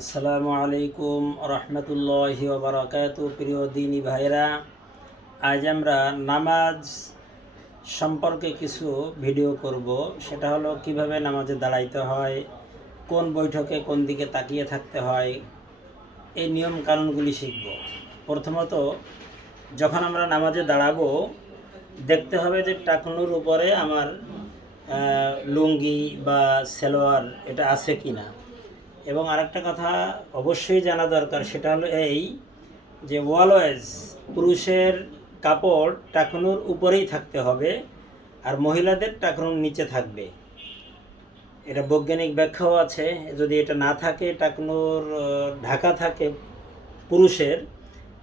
আসসালামু আলাইকুম রহমতুল্লাহি ওয়া বারাকাতুহু। প্রিয় দিনী ভাইরা, আজ আমরা নামাজ সম্পর্কে কিছু ভিডিও করব। সেটা হলো কিভাবে নামাজে দাঁড়াইতে হয়, কোন বৈঠকে কোন দিকে তাকিয়ে থাকতে হয়, এই নিয়ম কানুনগুলি শিখব। প্রথমত, যখন আমরা নামাজে দাঁড়াবো, দেখতে হবে যে টাকনুর উপরে আমার লুঙ্গি বা সালোয়ার এটা আছে কি না। এবং আরেকটা কথা অবশ্যই জানা দরকার, সেটা হলো এই যে অলওয়েজ পুরুষের কাপড় টাকনুর উপরেই থাকতে হবে আর মহিলাদের টাকনুর নিচে থাকবে। এটা বৈজ্ঞানিক ব্যাখ্যাও আছে। যদি এটা না থাকে, টাকনুর ঢাকা থাকে পুরুষের,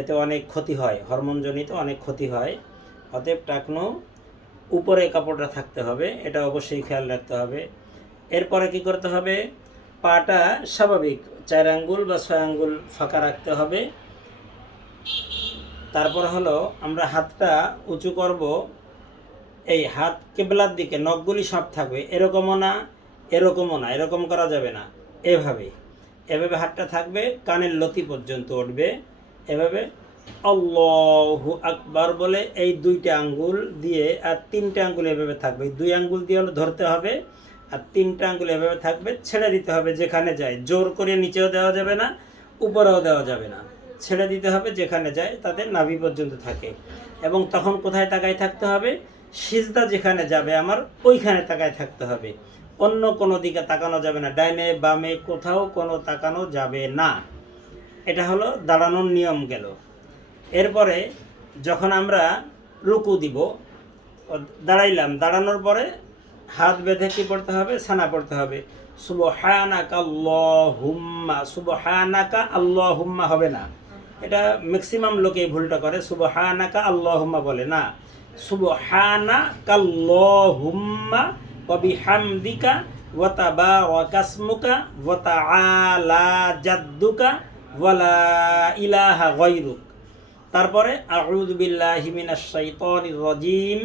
এতে অনেক ক্ষতি হয়, হরমোনজনিত অনেক ক্ষতি হয়। অতএব টাকনু উপরে কাপড়টা থাকতে হবে, এটা অবশ্যই খেয়াল রাখতে হবে। এরপরে কি করতে হবে, পাটা স্বাভাবিক 4 আঙ্গুল বা 6 আঙ্গুল ফাঁকা রাখতে হবে। তারপর হলো আমরা হাতটা উঁচু করব, এই হাত কেবলার দিকে, নখগুলি সব থাকবে, এরকমও না এরকমও না, এরকম করা যাবে না, এভাবে এভাবে হাতটা থাকবে, কানের লতি পর্যন্ত উঠবে। এভাবে আল্লাহু আকবার বলে এই 2টা আঙ্গুল দিয়ে, আর 3টে আঙ্গুল এভাবে থাকবে। 2 আঙ্গুল দিয়ে হলো ধরতে হবে, আর 3টা আঙ্গুল এভাবে থাকবে, ছেড়ে দিতে হবে যেখানে যায়। জোর করে নিচেও দেওয়া যাবে না, উপরেও দেওয়া যাবে না, ছেড়ে দিতে হবে যেখানে যায়, তাদের নাভি পর্যন্ত থাকে। এবং তখন কোথায় তাকায় থাকতে হবে, সিজদা যেখানে যাবে আমার ওইখানে তাকায় থাকতে হবে, অন্য কোনো দিকে তাকানো যাবে না, ডাইনে বামে কোথাও কোনো তাকানো যাবে না। এটা হলো দাঁড়ানোর নিয়ম গেল। এরপরে যখন আমরা রুকু দিব, দাঁড়াইলাম, দাঁড়ানোর পরে হাত বেঁধে কি পড়তে হবে, সানা পড়তে হবে। সুবহানাকা আল্লাহুম্মা, সুবহানাকা আল্লাহুম্মা হবে না, এটা ম্যাক্সিমাম লোকে এই ভুলটা করে, সুবহানাকা আল্লাহুম্মা বলে না, সুবহানাকা আল্লাহুম্মা ওয়া বিহামদিকা ওয়া তাবারাকা ইসমুকা ওয়া তাআলা জাদ্দুকা ওয়া লা ইলাহা গায়রুক। তারপরে আউযু বিল্লাহি মিনাশ শাইতানির রাজিম,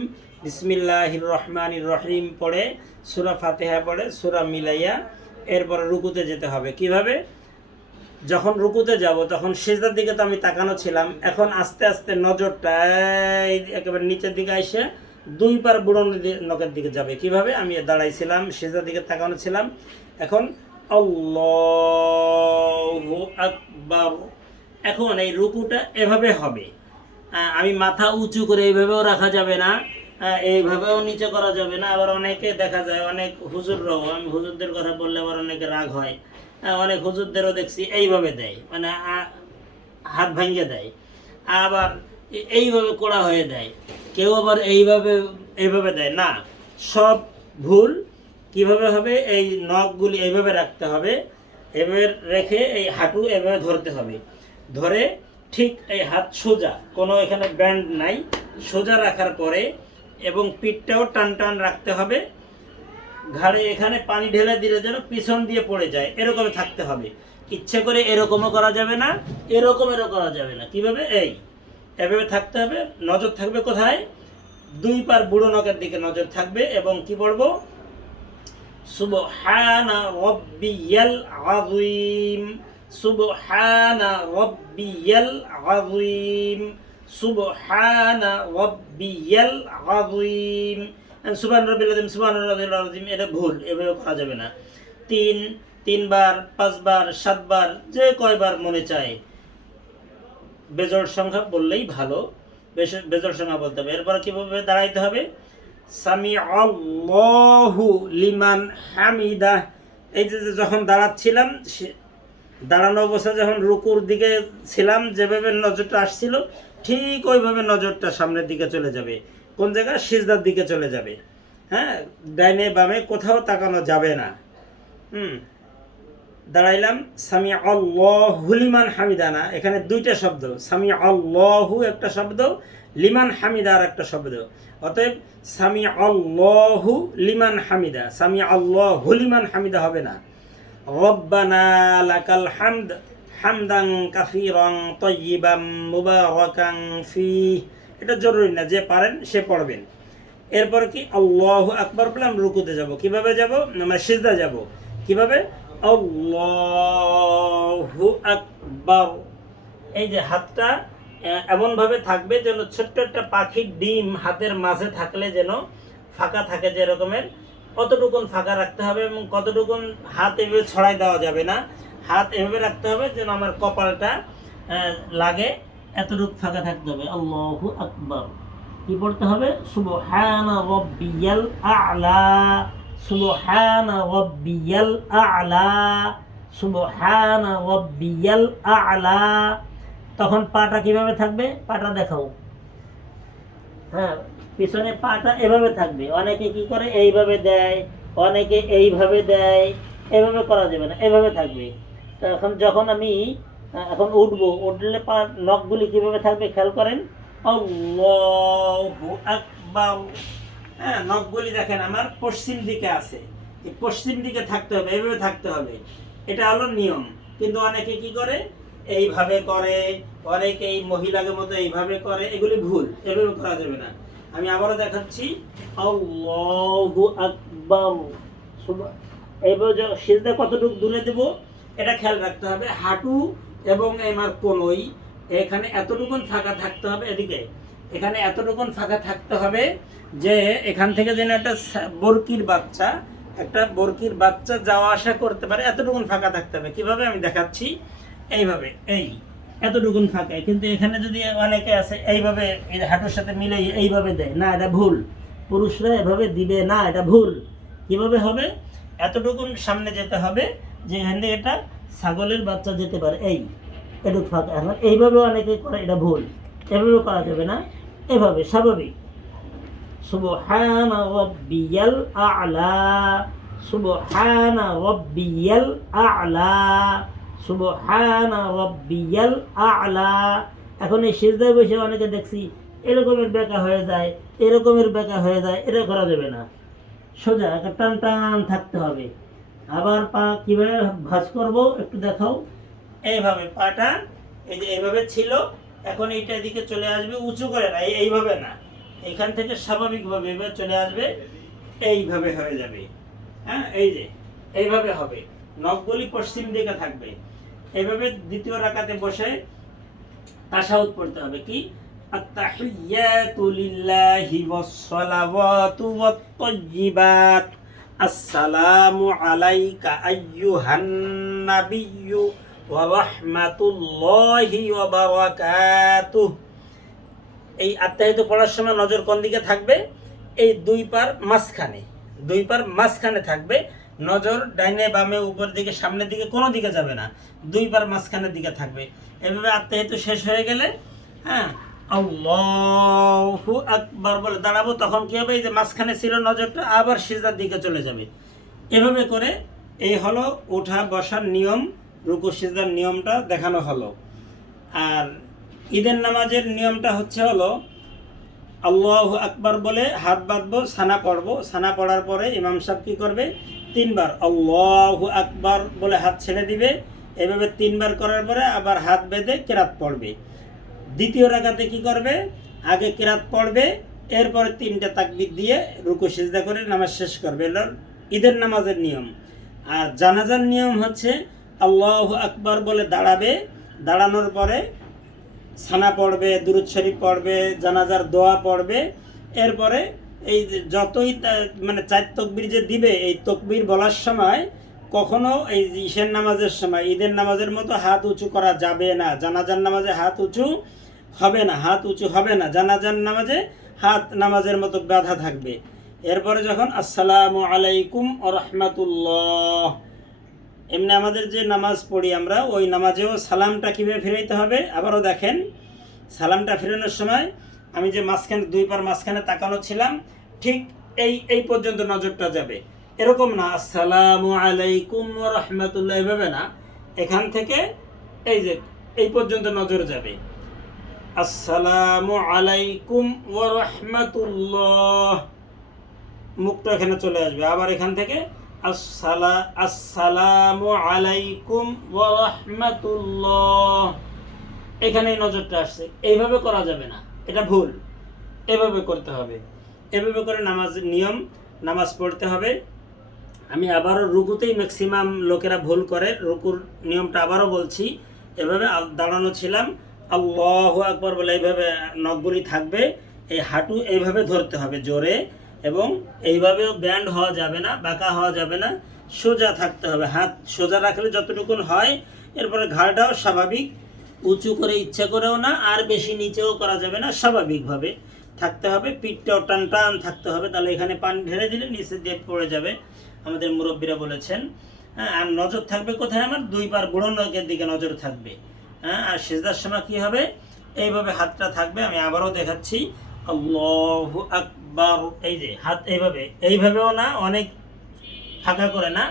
বিসমিল্লাহির রহমানির রহিম পড়ে সূরা ফাতিহা পড়ে সূরা মিলাইয়া এরপরে রুকুতে যেতে হবে। কিভাবে, যখন রুকুতে যাব তখন সিজদার দিকে তো আমি তাকানো ছিলাম, এখন আস্তে আস্তে নজরটা একেবারে নিচের দিকে এসে 2 পার বুড়ো নখের দিকে যাবে। কিভাবে, আমি দাঁড়াইছিলাম, সিজদার দিকে তাকানো ছিলাম, এখন আল্লাহু আকবার। এখন এই রুকুটা এভাবে হবে, আমি মাথা উঁচু করে এইভাবেও রাখা যাবে না, এইভাবেও নিচে করা যাবে না। আবার অনেকে দেখা যায়, অনেক হুজুররাও, আমি হুজুরদের কথা বললে আবার অনেকে রাগ হয়, অনেক হুজুরদেরও দেখছি এইভাবে দেয়, মানে হাত ভাঙিয়ে দেয়, আবার এইভাবে কোড়া হয়ে দেয়, কেউ আবার এইভাবে দেয় না, সব ভুল। কিভাবে হবে, এই নখগুলি এইভাবে রাখতে হবে, এভাবে রেখে এই হাঁটু এভাবে ধরতে হবে, ধরে ঠিক এই হাত সোজা, কোনো এখানে ব্যান্ড নাই, সোজা রাখার পরে এবং পিঠটাও টান টান রাখতে হবে, ঘাড়ে এখানে পানি ঢেলে দিলে যেন পিছন দিয়ে পড়ে যায়, এরকম থাকতে হবে। ইচ্ছে করে এরকমও করা যাবে না, এরকমেরও করা যাবে না। কিভাবে, এভাবে থাকতে হবে। নজর থাকবে কোথায়, 2 পার বুড়ো নখের দিকে নজর থাকবে। এবং কি বলবো, সুবহানা রাব্বিয়াল আযীম, সুবহানা রাব্বিয়াল আযীম, সুবহানা রাব্বিয়াল আযীম। সুবহান রাব্বিল আযীম, সুবহান রাব্বিল আযীম, এটা ভুল, এভাবে করা যাবে না। 3বার 5বার 7বার যে কয়বার মনে চায়, বেজোড় সংখ্যা বললেই ভালো, বেজোড় সংখ্যা বলতে হবে। এরপর কিভাবে দাঁড়াইতে হবে, সামি আল্লাহু লিমান হামিদা। এই যে যখন দাঁড়াচ্ছিলাম, দাঁড়ানো অবস্থায় যখন রুকুর দিকে ছিলাম, যেভাবে নজরটা আসছিল ঠিক ওইভাবে নজরটা সামনের দিকে চলে যাবে। কোন জায়গায়, সিজদার দিকে চলে যাবে। হ্যাঁ, ডাইনে বামে কোথাও তাকানো যাবে না। দাঁড়াইলাম, সামি আল্লাহু লিমান হামিদা না, এখানে 2টা শব্দ, সামি আল্লাহু একটা শব্দ, লিমান হামিদা আর একটা শব্দ। অতএব সামি আল্লাহু লিমান হামিদা, সামি আল্লাহু লিমান হামিদা হবে না। রব্বানা লাকাল হামদ হামদান কাসীরান তাইয়িবান মুবারাকান ফীহ, এটা জরুরি না, যে পারেন সে পড়বেন। এরপর কি, আল্লাহু আকবার বলে আমরা রুকুতে যাব। কিভাবে যাব, আমরা সিজদা যাব। কিভাবে, আল্লাহু আল্লাহু আকবার। এই যে হাতটা এমনভাবে থাকবে যেন ছোট্ট একটা পাখির ডিম হাতের মাঝে থাকলে যেন ফাঁকা থাকে যে রকমের, কতটুকুন ফাঁকা রাখতে হবে এবং কতটুকুন হাত এভাবে ছড়াই দেওয়া যাবে না, হাত এভাবে রাখতে হবে যেন আমার কপালটা লাগে, এতটুকু ফাঁকা থাকতে হবে। আল্লাহু আকবার। কি পড়তে হবে? সুবহানা রাব্বিয়াল আ'লা, সুবহানা রাব্বিয়াল আ'লা, সুবহানা রাব্বিয়াল আ'লা। তখন পাটা কিভাবে থাকবে? পাটা দেখাও। হ্যাঁ, পিছনে পাটা এভাবে থাকবে। অনেকে কি করে এইভাবে দেয়, অনেকে এইভাবে দেয়, এভাবে করা যাবে না, এভাবে থাকবে। তো এখন যখন আমি এখন উঠবো, উঠলে পা নখগুলি কিভাবে থাকবে খেয়াল করেন। আল্লাহু আকবার। হ্যাঁ, নখগুলি দেখেন আমার পশ্চিম দিকে আছে, এই পশ্চিম দিকে থাকতে হবে, এইভাবে থাকতে হবে। এটা হলো নিয়ম। কিন্তু অনেকে কি করে এইভাবে করে, অনেকে এই মহিলাদের মতো এইভাবে করে, এগুলি ভুল, এভাবে করা যাবে না। আমি আবারও দেখাচ্ছি, আল্লাহু আকবার। এইভাবে সিজদা কতটুকু দূরে দেব এটা খেয়াল রাখতে হবে। হাঁটু এবং আমার কোনই এখানে এতটুকুন ফাঁকা থাকতে হবে, এদিকে এখানে এতটুকুন ফাঁকা থাকতে হবে যে এখান থেকে যেন একটা বরকির বাচ্চা যাওয়া আসা করতে পারে, এতটুকুন ফাঁকা থাকতে হবে। কিভাবে আমি দেখাচ্ছি, এইভাবে, এই এতটুকুন ফাঁকা। কিন্তু এখানে যদি অনেকে আছে এইভাবে হাঁটুর সাথে মিলে এইভাবে দেয়, না, এটা ভুল। পুরুষরা এভাবে দিবে না, এটা ভুল। কিভাবে হবে? এতটুকুন সামনে যেতে হবে যেখান থেকে এটা ছাগলের বাচ্চা যেতে পারে, এই এটুকু ফাঁকা। এখন এইভাবে অনেকে করে, এটা ভুল, এভাবে করা যাবে না, এভাবে স্বাভাবিক। সুবহানা রাব্বিয়াল আ'লা, সুবহানা রাব্বিয়াল আ'লা, সুবহানা রাব্বিয়াল আ'লা। এখন এই সিজদায় বসে অনেকে দেখছি এরকমের বেঁকা হয়ে যায়, এরকমের বেঁকা হয়ে যায়, এটা করা যাবে না। সোজা একটা টান টান থাকতে হবে। আবার পা কিভাবে ভাঁজ করব একটু দেখাও। এইভাবে পাটা এই যে এইভাবে ছিল, এখন এইটা দিকে চলে আসবে, উঁচু করে না, এইভাবে না, এখান থেকে স্বাভাবিকভাবে এভাবে চলে আসবে, এইভাবে হয়ে যাবে। হ্যাঁ, এই যে এইভাবে হবে, নখগুলি পশ্চিম দিকে থাকবে। এইভাবে দ্বিতীয় রাকাতে বসে তাশাহুদ পড়তে হবে। কি? আত-তাহিয়াতু লিল্লাহি ওয়াস-সালাওয়াতু ওয়াত-তাইয়্যিবাত, আসসালামু আলাইকা আইয়ুহান নাবিয়্যু ওয়া রাহমাতুল্লাহি ওয়া বারাকাতুহু। এই আত্মাহিত পড়ার সময় নজর কোন দিকে থাকবে? এই দুই পার মাঝখানে থাকবে। নজর ডাইনে বামে উপর দিকে সামনের দিকে কোনো দিকে যাবে না, দুই পার মাঝখানের দিকে থাকবে। এভাবে আত্মাহিত শেষ হয়ে গেলে, হ্যাঁ, আল্লাহু আকবার বলে দাঁড়াবো। তখন কি হবে? এই যে মাঝখানে ছিল নজরটা আবার সিজদার দিকে চলে যাবে। এভাবে করে এই হলো ওঠা বসার নিয়ম, রুকু সিজদার নিয়মটা দেখানো হলো। আর ঈদের নামাজের নিয়মটা হলো আল্লাহু আকবার বলে হাত বাঁধবো, সানা পড়বো। সানা পড়ার পরে ইমাম সাহেব কী করবে? 3 বার আল্লাহু আকবার বলে হাত ছেড়ে দিবে। এভাবে 3 বার করার পরে আবার হাত বেঁধে কেরাত পড়বে। দ্বিতীয় রাকাতে কি করবে? আগে কেরাত পড়বে, এরপরে 3টা তাকবীর দিয়ে রুকু সিজদা করে নামাজ শেষ করবে। এলো ঈদের নামাজের নিয়ম। আর জানাজার নিয়ম হচ্ছে আল্লাহু আকবার বলে দাঁড়াবে, দাঁড়ানোর পরে সানা পড়বে, দুরূদ শরীফ পড়বে, জানাজার দোয়া পড়বে। এরপরে এই যতই মানে 4 তাকবীর যে দিবে, এই তাকবীর বলার সময় কখনো এই ঈশান নামাজের সময় ঈদের নামাজের মতো হাত উঁচু করা যাবে না। জানাজার নামাজে হাত উঁচু হবে না, জানাজার নামাজে হাত নামাজের মতো বাঁধা থাকবে। এরপরে যখন আসসালামু আলাইকুম ওয়া রাহমাতুল্লাহ, এমনি আমাদের যে নামাজ পড়ি আমরা, ওই নামাজেও সালামটা কীভাবে ফিরাইতে হবে আবারও দেখেন। সালামটা ফেরানোর সময় আমি যে মাঝখানে 2 পার মাঝখানে তাকানো ছিলাম, ঠিক এই পর্যন্ত নজরটা যাবে। এরকম না আসসালামু আলাইকুম ওয়া রাহমাতুল্লাহ, এভাবে না, এখান থেকে এই যে এই পর্যন্ত নজর যাবে। আসসালামু আলাইকুম ওয়া রাহমাতুল্লাহ, মুখটা এখানে চলে আসবে। আবার এখান থেকে আসসালামু আলাইকুম ওয়া রাহমাতুল্লাহ, এখানেই নজরটা আসছে। এইভাবে করা যাবে না, এটা ভুল, এভাবে করতে হবে। এভাবে করে নামাজের নিয়ম, নামাজ পড়তে হবে। আমি আবারও রুকুতেই ম্যাক্সিমাম লোকেরা ভুল করে, রুকুর নিয়মটা আবারও বলছি। এভাবে দাঁড়ানো ছিলাম, আল্লাহু আকবার বলে এইভাবে নখগুলি থাকবে, এই হাঁটু এইভাবে ধরতে হবে জোরে, এবং এইভাবেও ব্যান্ড হওয়া যাবে না, বাঁকা হওয়া যাবে না, সোজা থাকতে হবে। হাত সোজা রাখলে যতটুকুন হয়, এরপরে ঘাড়টাও স্বাভাবিক, উঁচু করে ইচ্ছা করেও না, আর বেশি নিচেও করা যাবে না, স্বাভাবিকভাবে থাকতে হবে। পিঠটাও টান টান থাকতে হবে, তাহলে এখানে পানি ঢেলে দিলে নিচে দিয়ে পড়ে যাবে, আমাদের মুরব্বীরা বলেছেন। হ্যাঁ, আর নজর থাকবে কোথায়? আমার দুই পার বুড়ো নখের দিকে নজর থাকবে। হ্যাঁ, আর সিজদার সময় কী হবে? এইভাবে হাতটা থাকবে, আমি আবারও দেখাচ্ছি, আল্লাহু আকবার। এই যে হাত এইভাবেও না, অনেক ফাঁকা করে না,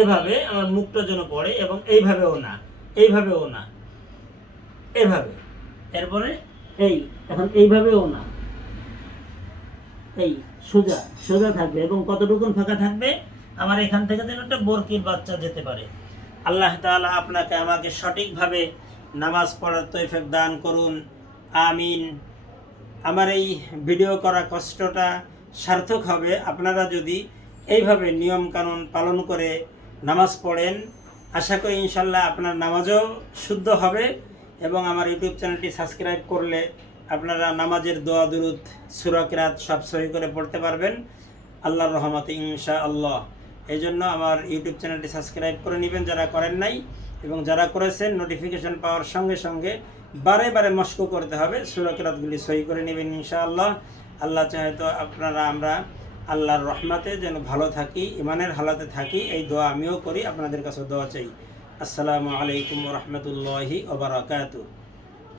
এভাবে আমার মুখটা যেন পড়ে, এবং এইভাবেও না, এইভাবেও না, এভাবে। এরপরে এখন এইভাবেও না, এই সোজা সোজা থাকবে, এবং কতটুকুন ফাঁকা থাকবে? আমার এখান থেকে যেন একটা বরকির বাচ্চা যেতে পারে। আল্লাহ তাআলা আপনাকে আমাকে সঠিকভাবে নামাজ পড়ার তৌফিক দান করুন, আমিন। আমার এই ভিডিও করা কষ্টটা সার্থক হবে আপনারা যদি এইভাবে নিয়মকানুন পালন করে নামাজ পড়েন। আশা করি ইনশাল্লাহ আপনার নামাজও শুদ্ধ হবে, এবং আমার ইউটিউব চ্যানেলটি সাবস্ক্রাইব করলে আপনারা নামাজের দোয়া দুরুদ সূরা কিরাত সব সহি করে পড়তে পারবেন আল্লাহর রহমতে ইনশাআল্লাহ। এই জন্য আমার ইউটিউব চ্যানেলটি সাবস্ক্রাইব করে নেবেন যারা করেন নাই, এবং যারা করেছেন নোটিফিকেশন পাওয়ার সঙ্গে সঙ্গে বারে বারে মস্ক করতে হবে, সূরা কিরাতগুলি সহি করে নেবেন ইনশাআল্লাহ। আল্লাহ চাহে তো আমরা আল্লাহর রহমতে যেন ভালো থাকি, ইমানের হালাতে থাকি, এই দোয়া আমিও করি, আপনাদের কাছে দোয়া চাই। আসসালামু আলাইকুম ওয়া রাহমাতুল্লাহি ওয়া বারাকাতুহু।